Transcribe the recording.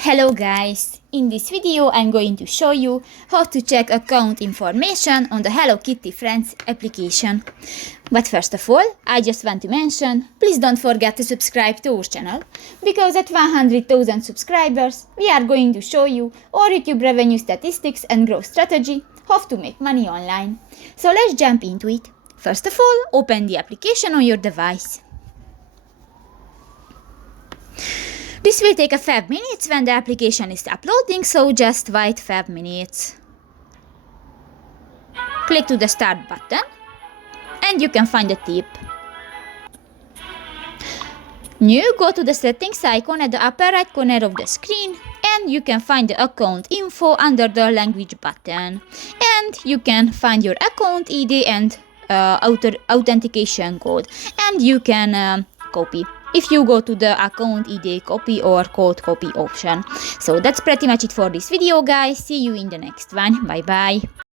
Hello guys! In this video I'm going to show you how to check account information on the Hello Kitty Friends application. But first of all, I just want to mention, please don't forget to subscribe to our channel, because at 100,000 subscribers we are going to show you our YouTube revenue statistics and growth strategy, how to make money online. So let's jump into it. First of all, open the application on your device. This will take 5 minutes when the application is uploading, so just wait 5 minutes. Click to the start button and you can find a tip. Now go to the settings icon at the upper right corner of the screen and you can find the account info under the language button. And you can find your account ID and authentication code, and you can copy if you go to the account ID copy or code copy option. So that's pretty much it for this video guys. See you in the next one. Bye bye.